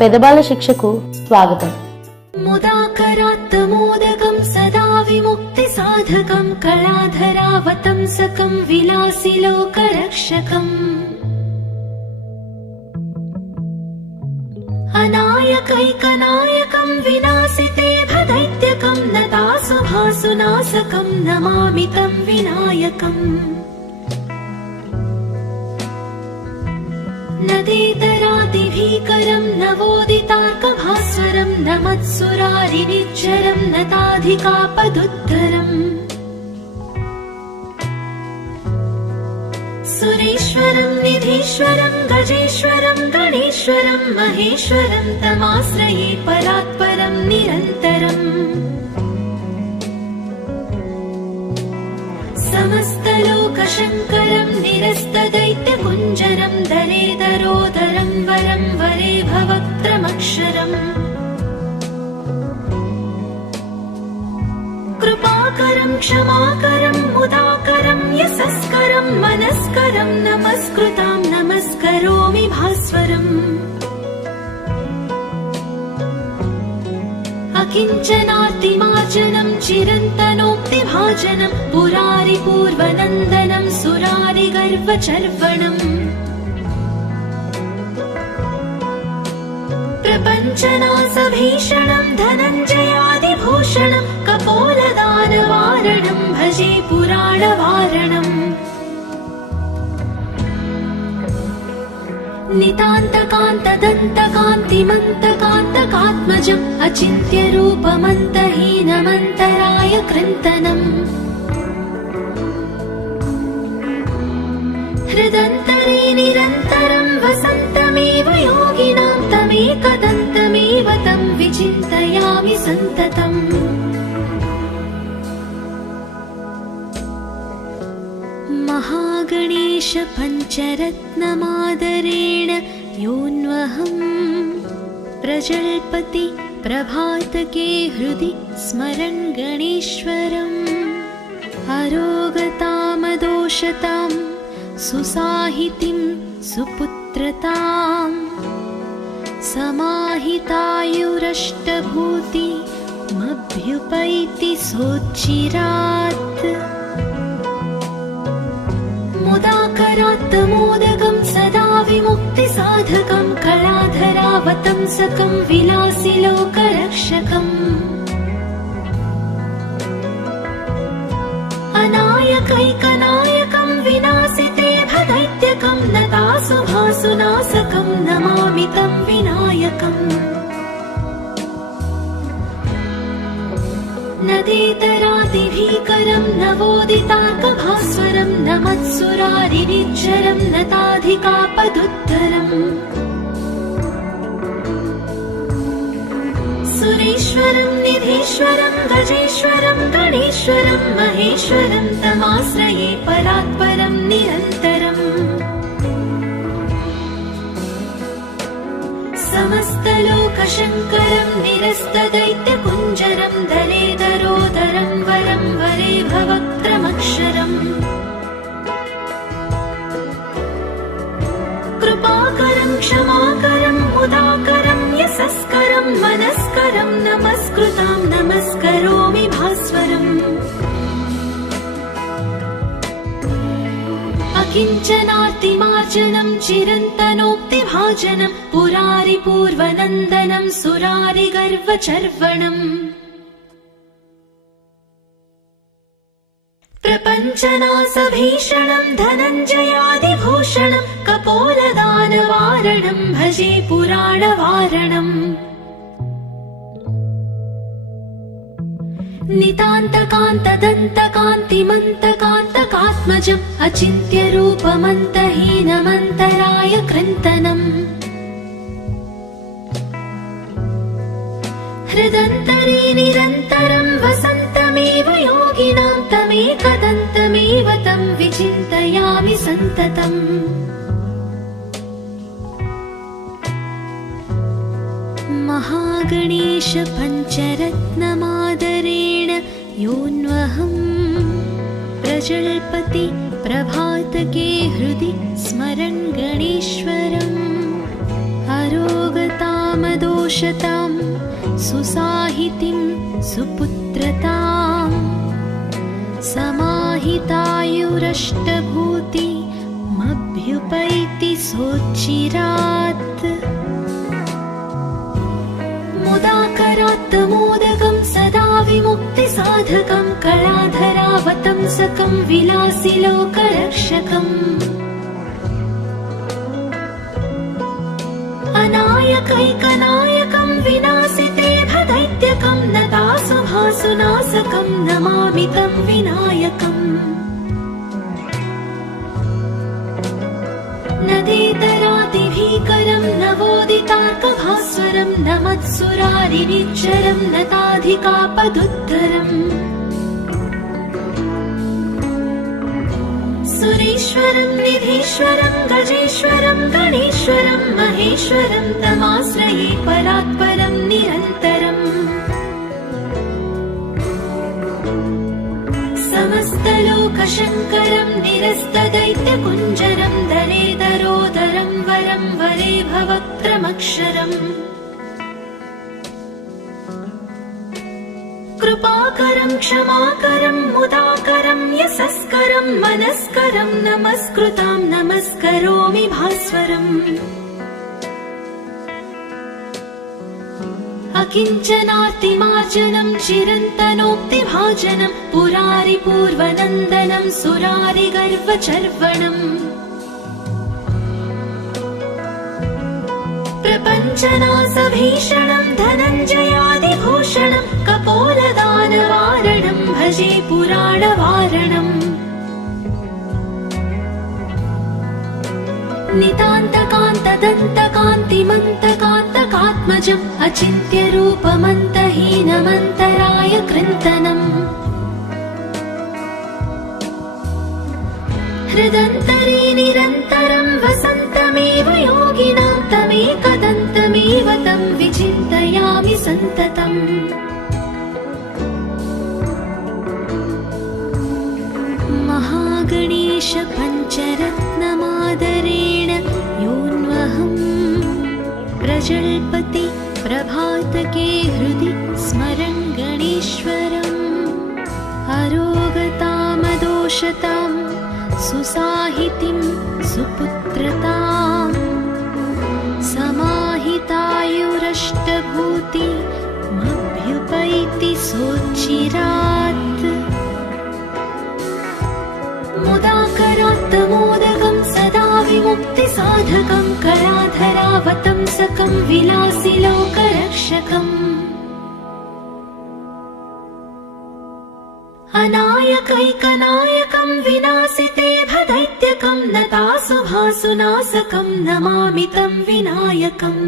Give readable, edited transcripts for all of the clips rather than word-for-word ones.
పెదబాల శిక్షకు స్వాగతం. ముదాకరాత్తమోదకం సదా విముక్తి సాధకం కళాధరావతంసకం విలాసి లోకరక్షకం అనాయకైకనాయకం వినాశితే భదైత్యకం నతాసుభాసునాశకం నమామి తం వినాయకం. నదేతరాదిభీకరం నవోదితార్కభాస్వరం నమత్సురారినిచ్చరం నతాధికాపదుద్ధరం సురేశ్వరం నిధీశ్వరం గజేశ్వరం గణేశ్వరం మహేశ్వరం తమాశ్రయే పరాత్పరం నిరంతరం. సమస్తలోకశంకరం నిరస్తదైత్యకుంజరం దరేదరోదరం వరం వరే భవక్త్రమక్షరం. కృపాకరం క్షమాకరం ముదాకరం యశస్కరం మనస్కరం నమస్కృతాం నమస్కరోమి భాస్వరం. అకించనార్తిమార్జనం చిరంతనోక్తిభాజనం పురారి పూర్వనందనం సురారి గర్వచర్వణం. ప్రపంచనాశభీషణం ధనంజయాదిభూషణం కపోలదానవారణం భజే పురాణవారణం. నితాంతకాంతదంతకాంతిమంతకాంతకాత్మజం అచింత్యరూపమంతహీనమంతరాయ కృంతనం. హృదంతరే నిరంతరం వసంతమేవ యోగినాం తమేకదంతమేవ తం విచింతయామి సంతతం. महागणेश पञ्चरत्नमादरेण योऽन्वहं प्रजल्पति प्रभातके हृदि स्मरन् गणेश्वरम्. अरोगतामदोषतां सुसाहितिं सुपुत्रतां समाहितायुरष्टभूति मभ्युपैति सोच्चिरात्. ముదాకరాత్తమోదకం సదా విముక్తి సాధకం కళాధరావతంసకం విలాసి లోకరక్షకం. అనాయకైకనాయకం వినాశితే భదైత్యకం నతాసుభాసునాశకం నమామి తం వినాయకం. నదేతరాదిభీకరం నవోదితార్కభాస్వరం నమత్సురారినిచ్చరం నతాధికాపదుద్ధరం. సురేశ్వరం నిధీశ్వరం గజేశ్వరం గణేశ్వరం మహేశ్వరం తమాశ్రయే పరాత్పరం నిరంతరం. సమస్తలోకశంకరం నిరస్తదైత్యకుంజరం దరేదరోదరం వరం వరే భవక్త్రమక్షరం. కృపాకరం క్షమాకరం ముదాకరం యశస్కరం మనస్కరం నమస్కృతాం నమస్కరోమి భాస్వరం. అకించనార్తిమార్జనం చిరంతనోక్తిభాజనం పురారి పూర్వనందనం సురారి గర్వచర్వణం. ప్రపంచనాశభీషణం ధనంజయాదిభూషణం కపోలదానవారణం భజే పురాణవారణం. నితాంతకాంతదంతకాంతిమంతకాంతకాత్మజం అచింత్యరూపమంతహీనమంతరాయ కృంతనం. హృదంతరే నిరంతరం వసంతమేవ యోగినాం తమేకదంతమేవ తం విచింతయామి సంతతం. महागणेश पञ्चरत्नमादरेण योऽन्वहं प्रजल्पति प्रभातके हृदि स्मरन् गणेश्वरम्. अरोगताम महागणेशपञ्चरत्नमादोषतां सुसाहितिं सुपुत्रताम् समाहितायुरष्टभूतिमभ्युपैति सोच्चिरात् मुदाकरात् मोदकं सदा विमुक्तिसाधकं कलाधरावतंसकं विलासिलोकरक्षकम् अनायकैकनायकं विनाशिते भदैत्यकं नतासुभासुनाशकं नमामि तं विनायकम् नदेतरातिभीकरं नवोदितार्कभास्वरं नमत्सुरारिनिच्चरं नताधिकापदुद्धरम् सुरेश्वरं निधीश्वरं गजेश्वरं गणेश्वरं महेश्वरं तमाश्रये परात्परं निरन्तरम् समस्तलोकशङ्करं निरस्तदैत्यकुञ्जरं दरेदरोदरं वरं वरे भवक्त्रमक्षरम् कृपाकरं क्षमाकरं मुदाकरं यशस्करं मनस्करं नमस्कृतां नमस्करोमि भास्वरम् अकिञ्चनार्तिमार्जनं चिरन्तनोक्तिभाजनं पुरारिपूर्वनन्दनं सुरारिगर्वचर्वणम् प्रपञ्चनाशभीषणं धनञ्जयादिभूषणं कपोलदानवारणं भजे पुराणवारणम् नितान्तकान्तदन्तकान्तिमन्तकान्तकात्मजम् अचिन्त्यरूपमन्तहीनमन्तराय कृन्तनम् हृदन्तरे निरन्तरं वसन्तमेव योगिनां तमेकदन्तमेव तं विचिन्तयामि सन्ततम् महागणेशपञ्चरत्नमादरेण योऽन्वहम् प्रजल्पति प्रभातके हृदि स्मरन् गणेश्वरम् अरोगतामदोषतां सुसाहितिं सुपुत्रताम् समाहितायुरष्टभूतिमभ्युपैति सोच्चिरात् मुदाकरात् मोदकं सदा विमुक्तिसाधकं कलाधरावतंसकं विलासिलोकरक्षकम् अनायकैकनायकं विनाशिते भदैत्यकं नतासुभासुनाशकं नमामि तं विनायकम्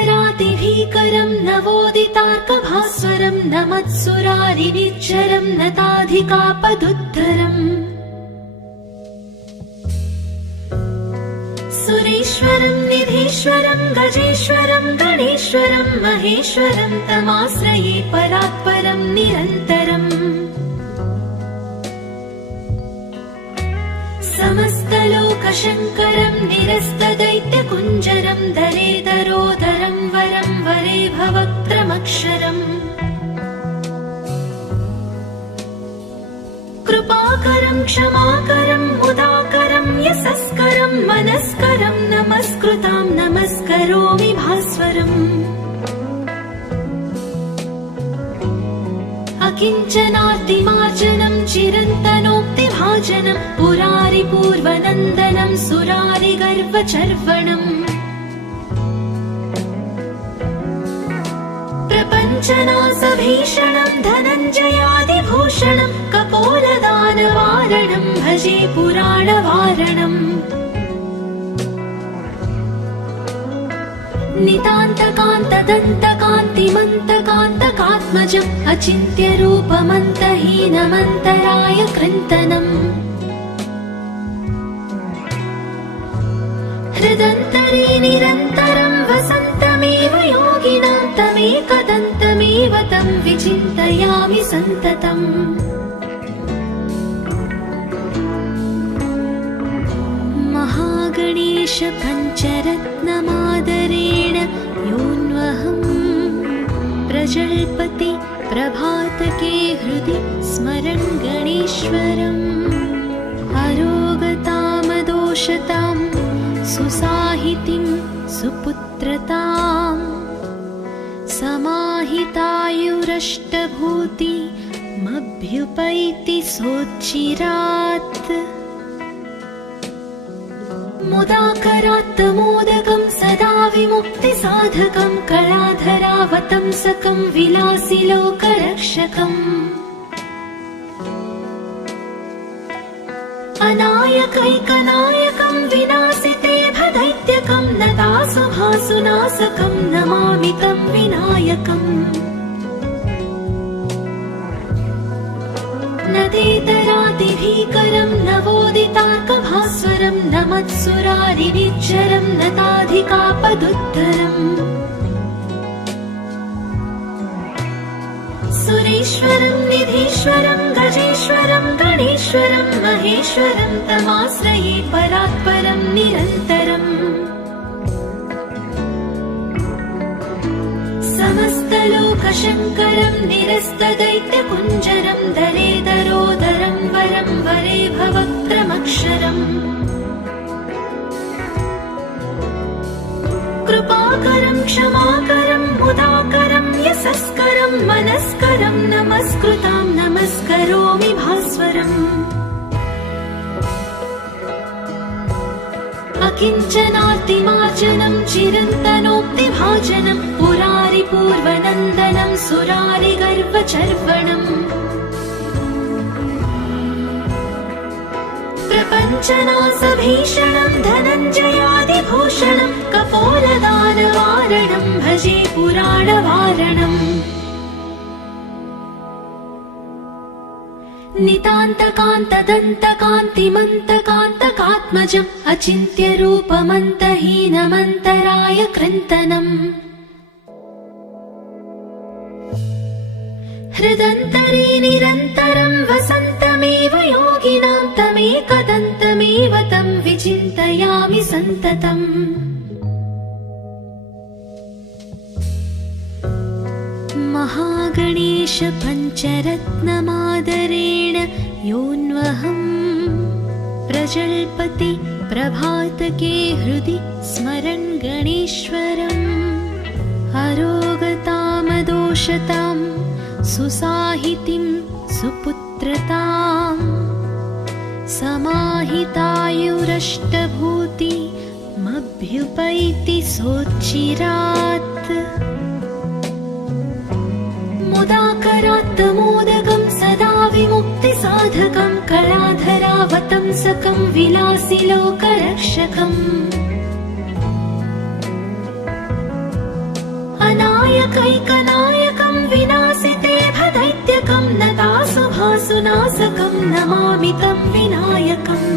नदेतरातिभीकरं नवोदितार्कभास्वरं नमत्सुरारिनिच्चरं नताधिकापदुद्धरम् सुरेश्वरं निधीश्वरं गजेश्वरं गणेश्वरं महेश्वरं तमाश्रये परात्परं निरन्तरम् समस्तलोकशङ्करं निरस्तदैत्यकुञ्जरं दरेदरोदरं वरं वरे भवक्त्रमक्षरम् कृपाकरं क्षमाकरं मुदाकरं यशस्करं मनस्करं नमस्कृतां नमस्करोमि भास्वरम् अकिञ्चनार्तिमार्जनं चिरन्तनोक्तिभाजनं पुरारिपूर्वनन्दनं सुरारिगर्वचर्वणम् प्रपञ्चनाशभीषणं धनञ्जयादिभूषणं कपोलदानवारणं भजे पुराणवारणम् नितान्तकान्तदन्तकान्तिमन्तकान्तकात्मजम् अचिन्त्यरूपमन्तहीनमन्तराय कृन्तनम् हृदन्तरे निरन्तरं वसन्तमेव योगिनां तमेकदन्तमेव तं विचिन्तयामि सन्ततम् महागणेश पञ्चरत्नमादरेण योऽन्वहम् प्रजल्पति प्रभातके हृदि स्मरन् गणेश्वरम् अरोगतामदोषतां सुसाहितिं सुपुत्रताम् समाहितायुरष्टभूतिमभ्युपैति सोच्चिरात् मुदाकरात्तमोदकं सदा विमुक्तिसाधकं कलाधरावतंसकं विलासिलोकरक्षकम् अनायकैकनायकं विनाशिते भदैत्यकं नतासुभासुनाशकं नमामि तं विनायकम् नदेतरातिभीकरं नवोदितार्कभास्वरं नमत्सुरारिनिच्चरं नताधिकापदुत्तरम् सुरेश्वरं निधीश्वरं गजेश्वरं गणेश्वरं महेश्वरं तमाश्रये परात्परं निरन्तरम् समस्तलोकशङ्करं निरस्तदैत्यकुञ्जरं दरेदरोदरं वरं वरे भवक्त्रमक्षरम् कृपाकरं क्षमाकरं मुदाकरं यशस्करं मनस्करं नमस्कृतां नमस्करोमि भास्वरम् अकिञ्चनार्तिमार्जनं चिरन्तनोक्तिभाजनं पुरारिपूर्वनन्दनं सुरारिगर्वचर्वणम् प्रपञ्चनासभीषणं धनञ्जयादिभूषणं कपोलदानवारणं भजे पुराणवारणम् नितान्तकान्तदन्तकान्तिमन्तकान्तकात्मजम् अचिन्त्यरूपमन्तहीनमन्तराय कृन्तनम् हृदन्तरे निरन्तरं वसन्तमेव योगिनां तमेकदन्तमेव तं विचिन्तयामि सन्ततम् महागणेश पञ्चरत्नमादरेण योऽन्वहम् प्रजल्पति प्रभातके हृदि स्मरन् गणेश्वरम् अरोगतामदोषतां सुसाहितिं सुपुत्रताम् समाहितायुरष्टभूतिमभ्युपैति सोच्चिरात् मुदाकरात्तमोदकं सदा विमुक्तिसाधकं कलाधरावतंसकं विलासिलोकरक्षकम् अनायकैकनायकं विनाशिते भदैत्यकं नतासुभासुनाशकं नमामि तं विनायकम्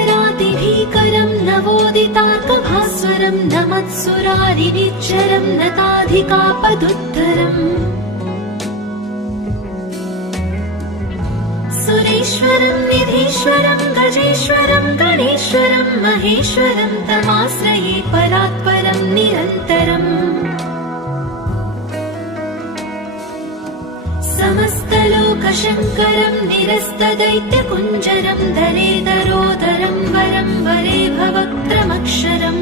नदेतरातिभीकरं नवोदितार्कभास्वरं नमत्सुरारिनिच्चरं नताधिकापदुत्तरम् सुरेश्वरं निधीश्वरं गजेश्वरं गणेश्वरं महेश्वरं तमाश्रये परात्परं निरन्तरम् समस्तलोकशङ्करं निरस्तदैत्यकुञ्जरं दरेदरोदरं वरं वरे भवक्त्रमक्षरम्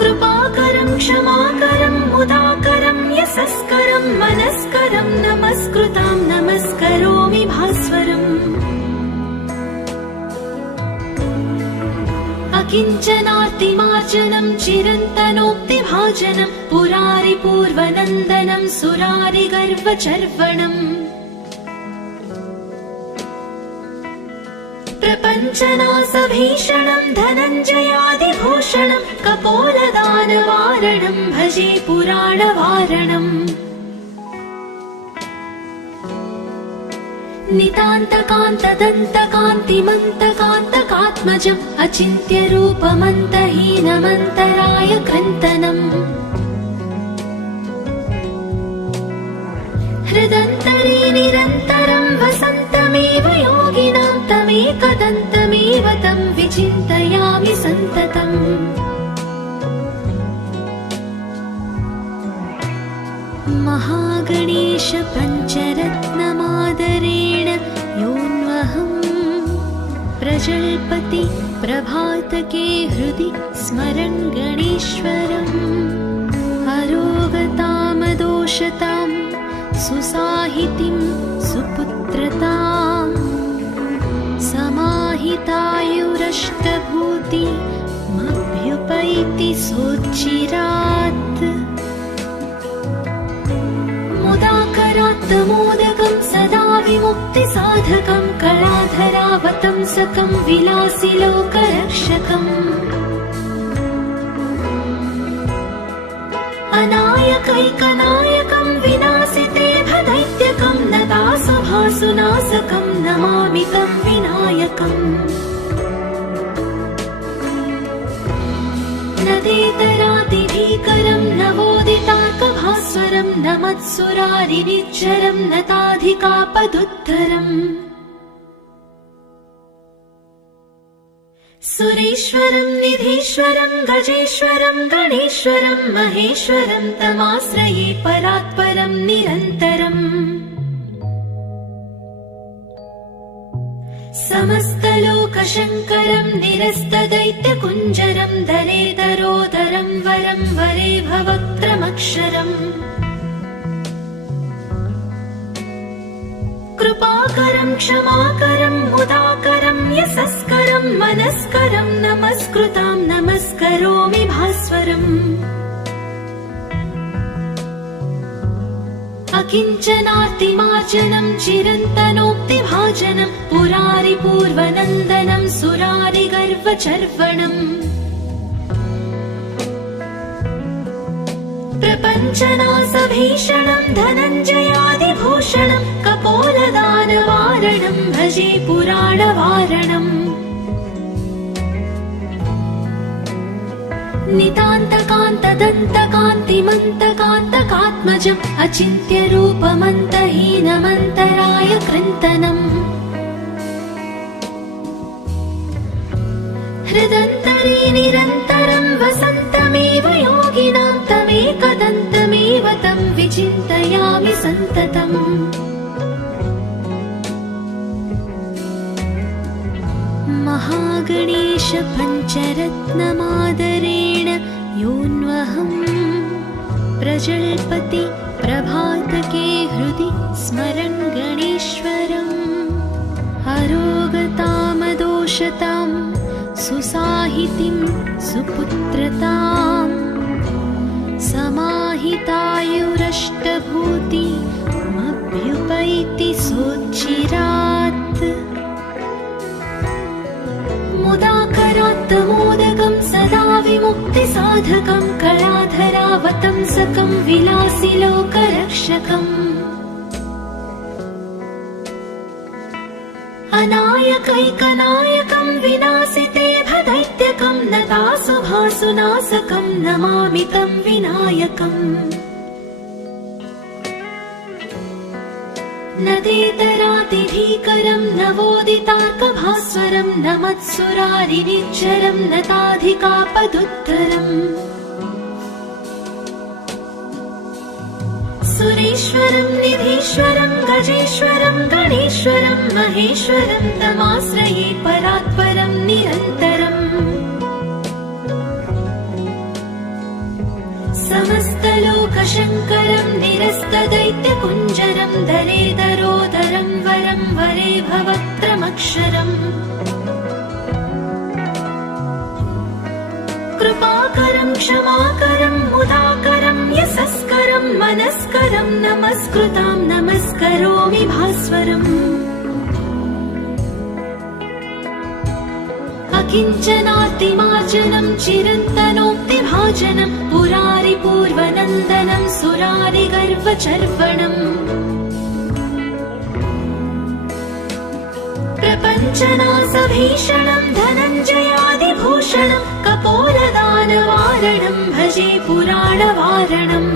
कृपाकरं क्षमाकरं मुदाकरं यशस्करं मनस्करं नमस्कृतां नमस्करोमि भास्वरम् अकिञ्चनार्तिमार्जनं चिरन्तनोक्तिभाजनं पुरारिपूर्वनन्दनं सुरारिगर्वचर्वणम् प्रपञ्चनासभीषणं धनञ्जयादिभूषणं कपोलदानवारणं भजे पुराणवारणम् नितान्तकान्तदन्तकान्तिमन्तकान्तकात्मजम् अचिन्त्यरूपमन्तहीनमन्तराय कृन्तनम् हृदन्तरे निरन्तरं वसन्तमेव योगिनां तमेकदन्तमेव तं विचिन्तयामि सन्ततम्। महागणेश पञ्चरत्नमादरेण योऽन्वहम् प्रजल्पति प्रभातके हृदि स्मरन् गणेश्वरम्। अरोगतामदोषतां सुसाहितिं सुपुत्रताम् समाहितायुरष्टभूति मभ्युपैति सोच्चिरात्। मुदाकरात्तमोदकं सदा विमुक्तिसाधकं कलाधरावतंसकं विलासिलोकरक्षकम्। अनायकैकनायकं विनाशितेभदैत्यकं नतासुभासुनाशकं नमामि तं विनायकम्। नदेतरातिभीकरं नवोदितार्कभास्वरं नमत्सुरारिनिच्चरं नताधिकापदुद्धरम्। सुरेश्वरं निधीश्वरं गजेश्वरं गणेश्वरं महेश्वरं तमाश्रये परात्परं निरन्तरम्। समस्तलोकशङ्करं निरस्तदैत्यकुञ्जरं दरेदरोदरं वरं वरे भवक्त्रमक्षरम्। कृपाकरं क्षमाकरं मुदाकरं यशस्करं मनस्करं नमस्कृतां नमस्करोमि भास्वरम्। अकिञ्चनार्तिमार्जनं चिरन्तनोक्तिभाजनं पुरारिपूर्वनन्दनं सुरारिगर्वचर्वणम्। प्रपञ्चनाशभीषणं धनञ्जयादिभूषणं कपोलदानवारणं भजे पुराणवारणम्। नितान्तकान्तदन्तकान्तिमन्तकान्तकात्मजम् अचिन्त्यरूपमन्तहीनमन्तराय कृन्तनम्। हृदन्तरे निरन्तरं वसन्तमेव योगिनां तमेकदन्तमेव तं विचिन्तयामि सन्ततम्। महागणेश पञ्चरत्नमादरेण योऽन्वहम् प्रजल्पति प्रभातके हृदि स्मरन् गणेश्वरम्। अरोगतामदोषतां सुसाहितिं सुपुत्रताम् समाहितायुरष्टभूति मभ्युपैति सोच्चिरात्। मुदाकरात्तमोदकं सदा विमुक्तिसाधकं कलाधरावतंसकं विलासिलोकरक्षकम्। अनायकैकनायकं विनाशितेभदैत्यकं नतासुभासुनाशकं नमामि तं विनायकम्। नदेतरातिभीकरं नवोदितार्कभास्वरं नमत्सुरारिनिच्चरं नताधिकापदुद्धरम्। सुरेश्वरं निधीश्वरं गजेश्वरं गणेश्वरं महेश्वरं तमाश्रये परात्परं निरन्तरम्। समस्तलोकशङ्करं निरस्तदैत्यकुञ्जरं दरेदरोदरं वरं वरे भवक्त्रमक्षरम्। कृपाकरं क्षमाकरं मुदाकरं यशस्करं मनस्करं नमस्कृतां नमस्करोमि भास्वरम्। अकिञ्चनार्तिमार्जनं चिरन्तनोक्तिभाजनं पुरारिपूर्वनन्दनं सुरारिगर्वचर्वणम्। प्रपञ्चनाशभीषणं धनञ्जयादिभूषणं कपोलदानवारणं भजे पुराणवारणम्।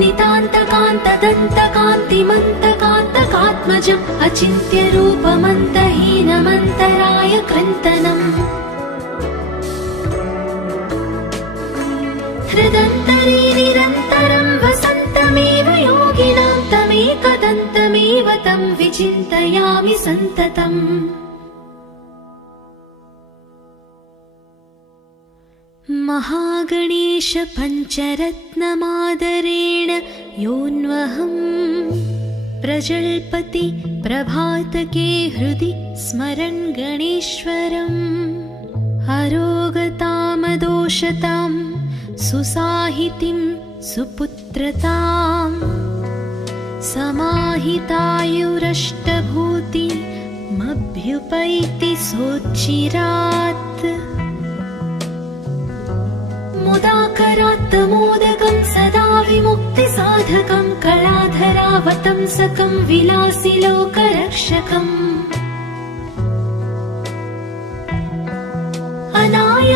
नितान्तकान्तदन्तकान्तिमन्तकान्तकात्मजम् अचिन्त्यरूपमन्तहीनमन्तराय कृन्तनम् हृदन्तरे निरन्तरं वसन्तमेव योगिनां तमेकदन्तमेव तं विचिन्तयामि सन्ततम् महागणेश पञ्चरत्नमादरेण योऽन्वहम् प्रजल्पति प्रभातके हृदि स्मरन् गणेश्वरम् अरोगतामदोषतां सुसाहितिं सुपुत्रताम् समाहितायुरष्टभूतिमभ्युपैति सोच्चिरात् मुदाकरात्तमोदकं सदा विमुक्तिसाधकं कलाधरावतंसकं विलासिलोकरक्षकम्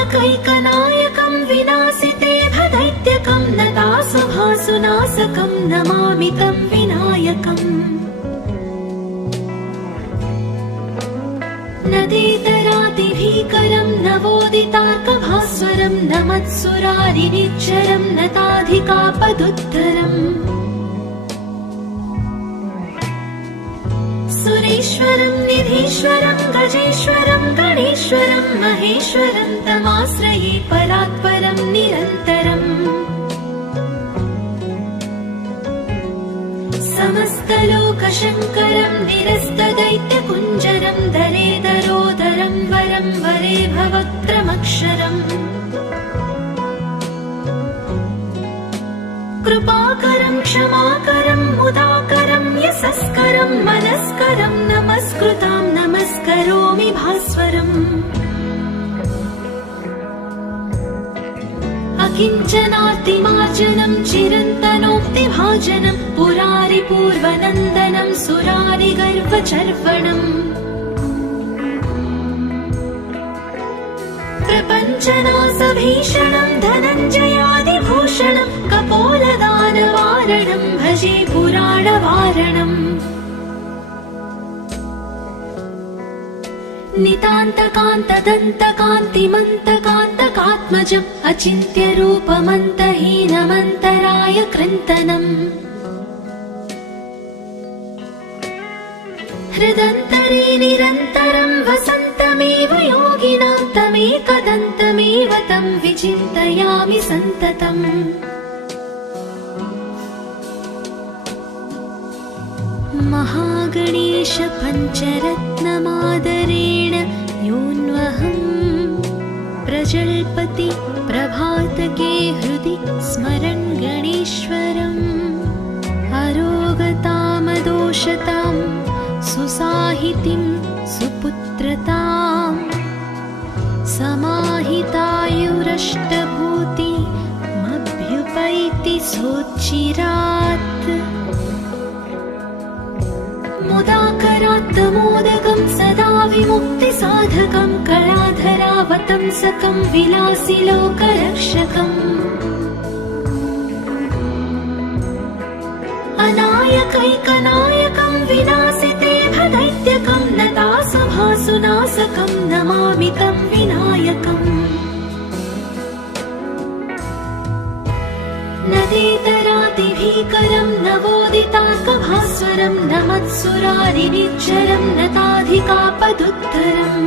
अनायकैकनायकं विनाशिते भदैत्यकं नतासुभासुनाशकं नमामि तं विनायकम् नदेतरातिभीकरं नवोदितार्कभास्वरं नमत्सुरारिनिच्चरं नताधिकापदुत्तरम् सुरेश्वरं निधीश्वरं गजेश्वरं गणेश्वरं महेश्वरं तमाश्रये परात्परं निरन्तरम् समस्तलोकशङ्करं निरस्तदैत्यकुञ्जरं दरेदरोदरं वरं वरे भवक्त्रमक्षरम् कृपाकरं क्षमाकरं मुदाकरं यशस्करं मनस्करं नमस्कृतां नमस्करोमि भास्वरम् अकिञ्चनार्तिमार्जनं चिरन्तनोक्तिभाजनं पुरारिपूर्वनन्दनं सुरारिगर्वचर्वणम् प्रपञ्चनाशभीषणं धनञ्जयादिभूषणं कपोलदानवारणं भजे पुराणवारणम् नितान्तकान्तदन्तकान्तिमन्तकान्तकात्मजम् अचिन्त्यरूपमन्तहीनमन्तराय कृन्तनम् हृदन्तरे निरन्तरं वसन्तमेव योगिनां तमेकदन्तमेव तं विचिन्तयामि सन्ततम् महागणेश पञ्चरत्नमादरेण योऽन्वहम् प्रजल्पति प्रभातके हृदि स्मरन् गणेश्वरम् अरोगतामदोषतां सुसाहितिं सुपुत्रताम् समाहितायुरष्टभूतिमभ्युपैति सोच्चिरात् मुदाकरात्तमोदकं सदा विमुक्तिसाधकं कलाधरावतंसकं विलासिलोकरक्षकम् अनायकैकनायकं विनाशिते भदैत्यकं नतासुभासुनाशकं नमामि तं विनायकम् नदेतरातिभीकरं नवोदितार्कभास्वरं नमत्सुरारिनिच्चरं नताधिकापदुत्तरम्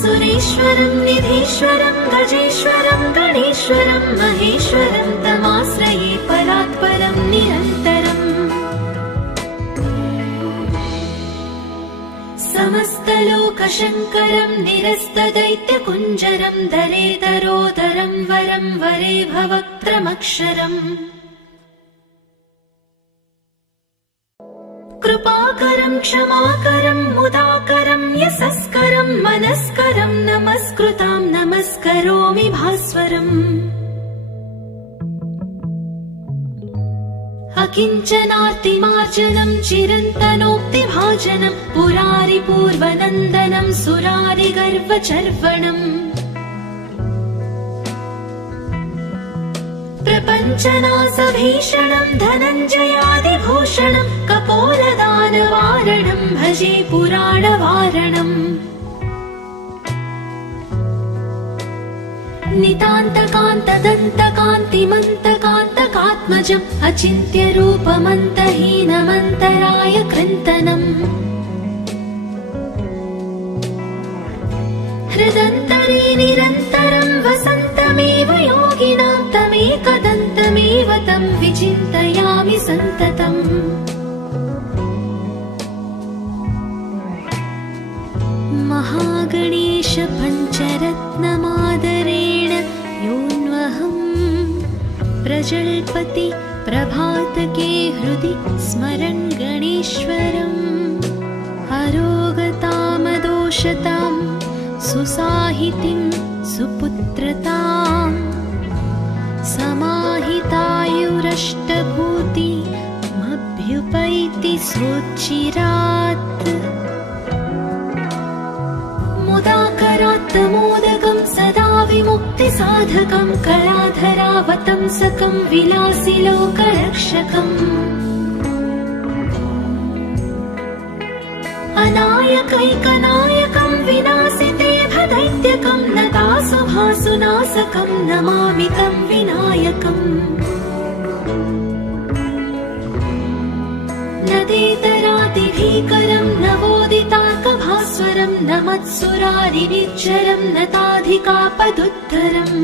सुरेश्वरं निधीश्वरं गजेश्वरं गणेश्वरं महेश्वरं तमाश्रये परात्परं निरन्तरम् समस्तलोकशङ्करं निरस्तदैत्यकुञ्जरं दरेदरोदरं वरं वरे भवक्त्रमक्षरम् कृपाकरं क्षमाकरं मुदाकरं यशस्करं मनस्करं नमस्कृतां नमस्करोमि भास्वरम् अकिञ्चनार्तिमार्जनं चिरन्तनोक्तिभाजनं पुरारिपूर्वनन्दनं सुरारिगर्वचर्वणम् प्रपञ्चनासभीषणं धनञ्जयादिभूषणं कपोलदानवारणं भजे पुराणवारणम् नितान्तकान्तदन्तकान्तिमन्तकान्तकात्मजम् अचिन्त्यरूपमन्तहीनमन्तराय कृन्तनम् हृदन्तरे निरन्तरं वसन्तमेव योगिनां तमेकदन्तमेव तं विचिन्तयामि सन्ततम् महागणेश पञ्चरत्नमादरेण योऽन्वहं प्रजल्पति प्रभातके हृदि स्मरन् गणेश्वरम् अरोगतामदोषतां सुसाहितिं सुपुत्रतां समाहितायुरष्टभूतिमभ्युपैति सोच्चिरात् मुदाकरात्तमोदकं सदा विमुक्तिसाधकं कलाधरावतंसकं विलासिलोकरक्षकम् अनायकैकनायकं विनाशिते भदैत्यकं नतासुभासुनाशकं नमामि तं विनायकम् नदेतरातिभीकरं नवोदितार्कभास्वरं नमत्सुरारिनिच्चरं नताधिकापदुद्धरम्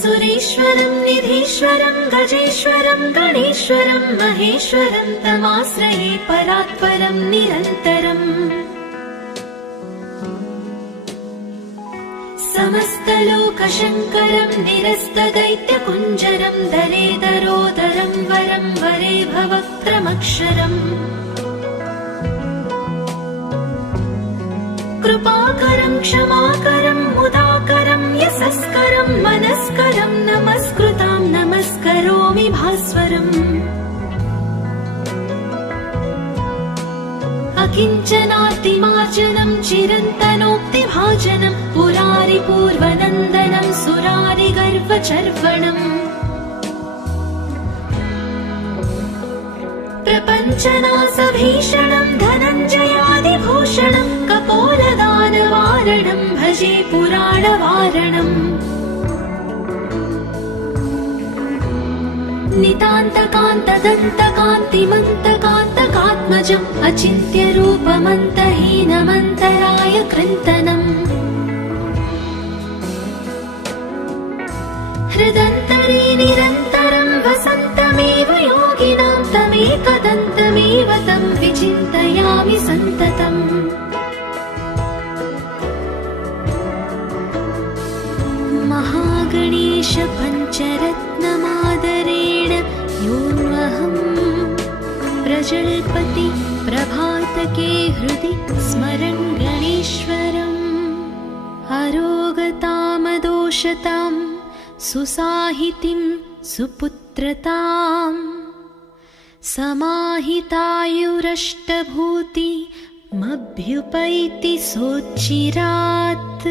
सुरेश्वरं निधीश्वरं गजेश्वरं गणेश्वरं महेश्वरं तमाश्रये परात्परं निरन्तरम् समस्तलोकशङ्करं निरस्तदैत्यकुञ्जरं दरेदरोदरं वरं वरे भवक्त्रमक्षरम् कृपाकरं क्षमाकरं मुदाकरं यशस्करं मनस्करं नमस्कृतां नमस्करोमि भास्वरम् अकिञ्चनातिमार्जनं चिरन्तनोक्तिभाजनं पुरारिपूर्वनन्दनं सुरारिगर्वचर्वणम् प्रपञ्चनासभीषणं धनञ्जयादिभूषणं कपोलदानवारणं भजे पुराणवारणम् नितान्तकान्तदन्तकान्तिमन्तकान्तकात्मजम् अचिन्त्यरूपमन्तहीनमन्तराय कृन्तनम् हृदन्तरे निरन्तरं वसन्तमेव योगिनां तमेकदन्तमेव तं विचिन्तयामि सन्ततम् महागणेश पञ्चरत्नमादरेण योऽन्वहं प्रजल्पति प्रभातके हृदि स्मरन् गणेश्वरम् अरोगतामदोषतां सुसाहितिं सुपुत्रतां समाहितायुरष्टभूतिमभ्युपैति सोच्चिरात्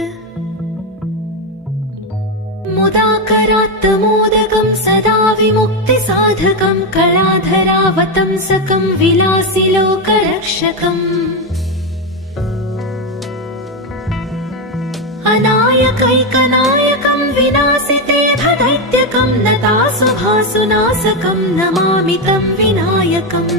मुदाकरात्तमोदकं सदा विमुक्तिसाधकं कलाधरावतंसकं विलासिलोकरक्षकम् अनायकैकनायकं विनाशिते भदैत्यकं नतासुभासुनाशकं नमामि तं विनायकम्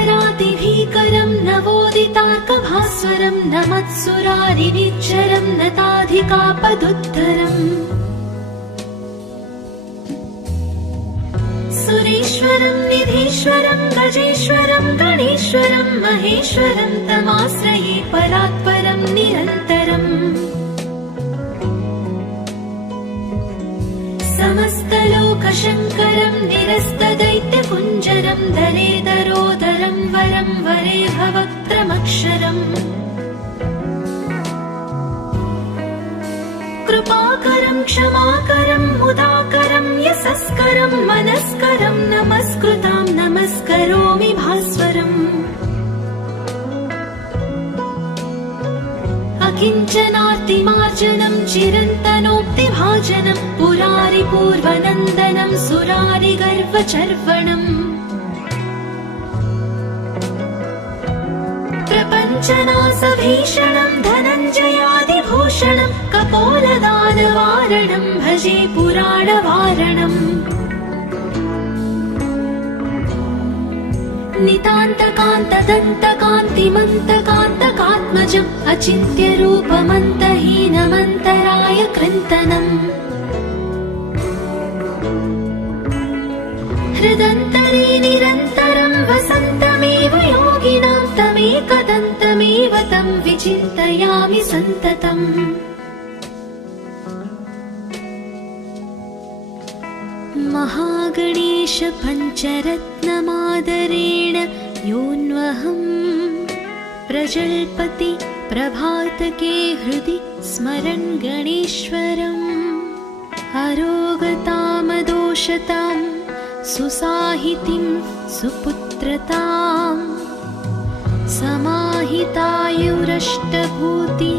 नदेतरातिभीकरं नवोदितार्कभास्वरं नमत्सुरारिनिच्चरं नताधिकापदुद्धरम् सुरेश्वरं निधीश्वरं गजेश्वरं गणेश्वरं महेश्वरं तमाश्रये परात्परं निरन्तरम् समस्तलोकशङ्करं निरस्तदैत्यकुञ्जरं दरेदरोदरं वरं वरे भवक्त्रमक्षरम् कृपाकरं क्षमाकरं मुदाकरं यशस्करं मनस्करं नमस्कृतां नमस्करोमि भास्वरम् प्रपञ्चनार्तिमार्जनं चिरन्तनोक्तिभाजनं पुरारिपूर्वनन्दनं सुरारिगर्वचर्वणम् प्रपञ्चनासभीषणं धनञ्जयादिभूषणं कपोलदानवारणं भजे पुराणवारणम् नितान्तकान्तदन्तकान्तिमन्तकान्तकात्मजम् अचिन्त्यरूपमन्तहीनमन्तराय कृन्तनम् हृदन्तरे निरन्तरं वसन्तमेव योगिनां तमेकदन्तमेव तं विचिन्तयामि सन्ततम् महागणेश पञ्चरत्नमादरेण योऽन्वहं प्रजल्पति प्रभातके हृदि स्मरन् गणेश्वरम् अरोगतामदोषतां सुसाहितिं सुपुत्रतां समाहितायुरष्टभूति